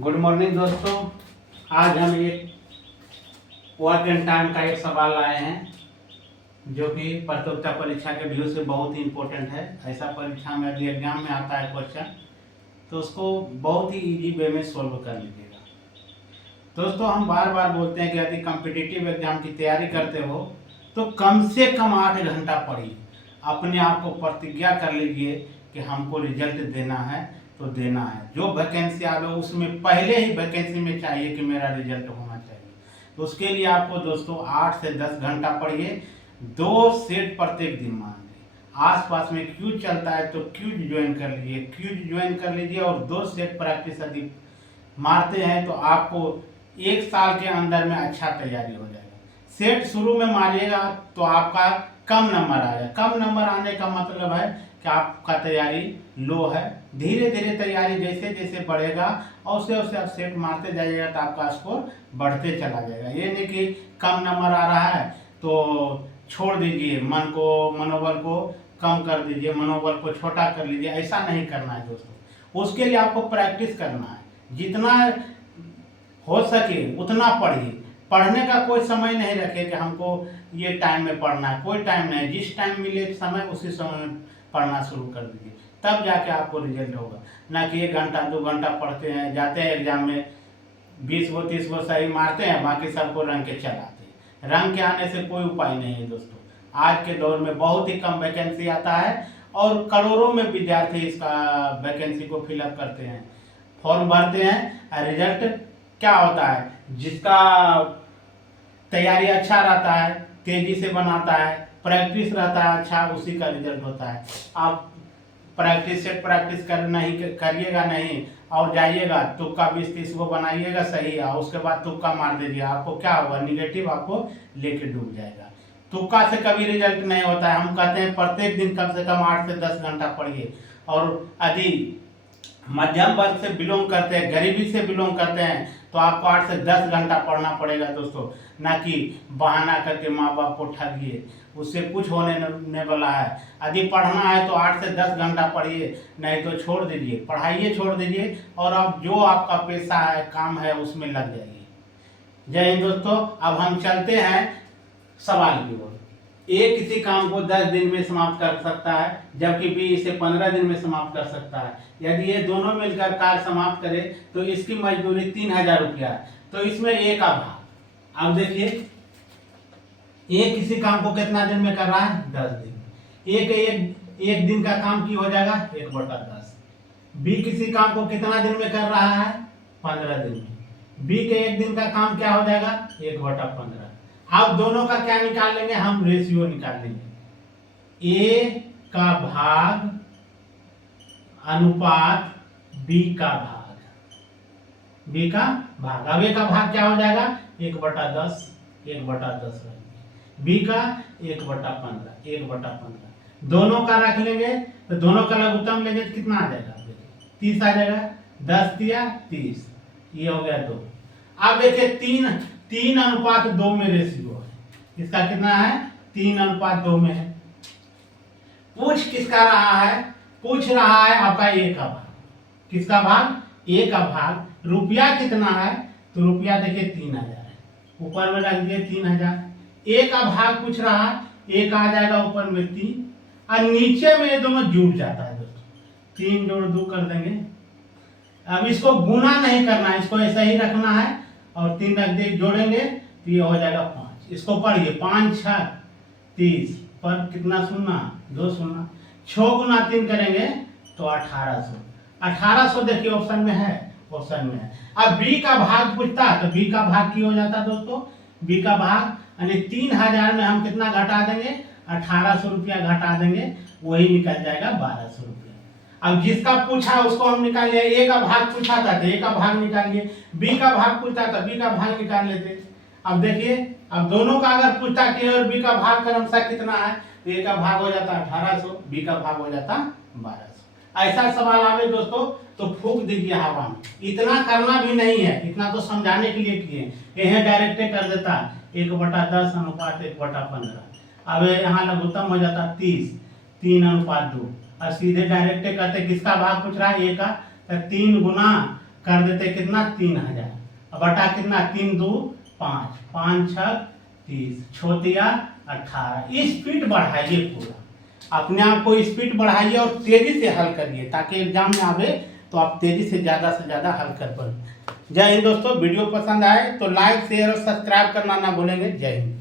Good morning दोस्तों। आज हम एक वर्क एंड टाइम का एक सवाल लाए हैं जो कि प्रतियोगिता परीक्षा के व्यू से बहुत ही इम्पोर्टेंट है। ऐसा परीक्षा में यदि एग्जाम में आता है क्वेश्चन तो उसको बहुत ही इजी वे में सोल्व कर लीजिएगा। दोस्तों, हम बार बार बोलते हैं कि यदि कॉम्पिटिटिव एग्जाम की तैयारी करते हो तो कम से कम 8 घंटा पढ़िए। अपने आप को प्रतिज्ञा कर लीजिए कि हमको रिजल्ट देना है तो देना है। जो वैकेंसी आवे उसमें पहले ही वैकेंसी में चाहिए कि मेरा रिजल्ट होना चाहिए। तो उसके लिए आपको दोस्तों 8 से 10 घंटा पढ़िए। 2 सेट प्रत्येक दिन मानिए। आसपास में क्यूज चलता है तो क्यूज ज्वाइन कर लीजिए, और 2 सेट प्रैक्टिस यदि मारते हैं तो आपको 1 साल के अंदर में अच्छा तैयारी हो जाएगा। सेट शुरू में मारिएगा तो आपका कम नंबर आएगा। कम नंबर आने का मतलब है कि आपका तैयारी लो है। धीरे धीरे तैयारी जैसे जैसे बढ़ेगा और उससे उससे आप सेट मारते जाइएगा तो आपका स्कोर बढ़ते चला जाएगा। ये नहीं कि कम नंबर आ रहा है तो छोड़ दीजिए, मनोबल को कम कर दीजिए, मनोबल को छोटा कर लीजिए। ऐसा नहीं करना है दोस्तों। उसके लिए आपको प्रैक्टिस करना है। जितना हो सके उतना पढ़िए। पढ़ने का कोई समय नहीं रखे कि हमको ये टाइम में पढ़ना है, कोई टाइम नहीं। जिस टाइम मिले समय उसी समय में पढ़ना शुरू कर दीजिए, तब जाके आपको रिजल्ट होगा। ना कि 1 घंटा 2 घंटा पढ़ते हैं, जाते हैं एग्जाम में 20 गो 30 गो सही मारते हैं, बाकी सबको रंग के चलाते हैं। रंग के आने से कोई उपाय नहीं है दोस्तों। आज के दौर में बहुत ही कम वैकेंसी आता है और करोड़ों में विद्यार्थी इसका वैकेंसी को फिलअप करते हैं, फॉर्म भरते हैं। रिजल्ट क्या होता है? जिसका तैयारी अच्छा रहता है, तेजी से बनाता है, प्रैक्टिस रहता है अच्छा, उसी का रिजल्ट होता है। आप प्रैक्टिस करना ही करिएगा नहीं और जाइएगा तुक्का 20-30 को बनाइएगा सही है, उसके बाद तुक्का मार दीजिए, आपको क्या होगा? निगेटिव आपको लेके डूब जाएगा। तुक्का से कभी रिजल्ट नहीं होता है। हम कहते हैं प्रत्येक दिन कम से कम 8 से 10 घंटा पढ़िए। और यदि मध्यम वर्ग से बिलोंग करते हैं, गरीबी से बिलोंग करते हैं तो आपको 8 से 10 घंटा पढ़ना पड़ेगा दोस्तों। ना कि बहाना करके माँ बाप को ठगिए, उससे कुछ होने नहीं वाला है। यदि पढ़ना है तो 8 से 10 घंटा पढ़िए, नहीं तो छोड़ दीजिए, पढ़ाइए छोड़ दीजिए और अब जो आपका पेशा है, काम है, उसमें लग जाइए। जय हिंद दोस्तों। अब हम चलते हैं सवाल की ओर। ए किसी काम को 10 दिन में समाप्त कर सकता है जबकि बी इसे 15 दिन में समाप्त कर सकता है। यदि ये दोनों मिलकर कार्य समाप्त करे तो इसकी मजदूरी 3000 रुपया है। तो इसमें ए का भाग। अब देखिए, ए किसी काम को कितना दिन में कर रहा है? 10 दिन। ए के एक दिन का काम की हो जाएगा 1/10। बी किसी काम को कितना दिन में कर रहा है? 15 दिन में। बी के एक दिन का काम क्या हो जाएगा? 1/15। अब दोनों का क्या निकाल लेंगे? हम रेशियो निकाल लेंगे। ए का भाग अनुपात बी का भाग। बी का भाग, अब ए का भाग क्या हो जाएगा? 1/10, 1/10। बी का 1/15, 1/15। दोनों का रख लेंगे तो दोनों का लघुत्तम लेंगे तो कितना आ जाएगा? 30 आ जाएगा। 10 दिया 30, ये हो गया 2। अब देखिए 3:2 में रेशियो है। इसका कितना है? 3:2 में है। पूछ किसका रहा है? पूछ रहा है आपका ए का भाग। किसका भाग? ए का भाग। रुपया कितना है? तो रुपया देखिए 3000 है, ऊपर में रख दिए 3000। ए का भाग पूछ रहा है, ए का आ जाएगा ऊपर में 3 और नीचे में ये दोनों जुड़ जाता है दोस्तों। 3 जोड़ 2 कर देंगे। अब इसको गुना नहीं करना है, इसको ऐसा ही रखना है और 3 रख दे, जोड़ेंगे तो ये हो जाएगा 5। इसको पढ़िए, 5 6 30 पर कितना शून्य? 2 शून्य। 6 गुना 3 करेंगे तो 1800। 1800 देखिए ऑप्शन में है, ऑप्शन में है। अब बी का भाग पूछता तो बी का भाग की हो जाता दोस्तों? बी का भाग यानी 3000 में हम कितना घटा देंगे? 1800 रुपया घटा देंगे, वही निकल जाएगा 1200 रुपया। अब जिसका पूछा उसको हम निकाल लिया। ए का भाग पूछा था तो ए का भाग निकालिए, बी का भाग पूछता था बी का भाग निकाल लेते। अब देखिए, अब दोनों का अगर पूछता कि और बी का भाग क्रमशः कितना है तो ए का भाग हो जाता 1800, बी का भाग हो जाता 1200। ऐसा सवाल आवे दोस्तों तो फूंक दीजिए हवा में। इतना करना भी नहीं है, इतना तो समझाने के लिए किए। यह डायरेक्ट कर देता 1/10 अनुपात 1/15। अब यहाँ लघुत्तम हो जाता 30, 3:2 और सीधे डायरेक्ट करते। किसका भाग पूछ रहा है? ए का। तो 3 गुना कर देते कितना 3000, अब बटा कितना 3 2 5, 5 6 30, छोटिया 18। स्पीड बढ़ाइए, पूरा अपने आप को स्पीड बढ़ाइए और तेजी से हल करिए ताकि एग्जाम में आवे तो आप तेजी से ज़्यादा हल कर पाए। जय हिंद दोस्तों, वीडियो पसंद आए तो लाइक शेयर और सब्सक्राइब करना ना भूलेंगे। जय हिंद।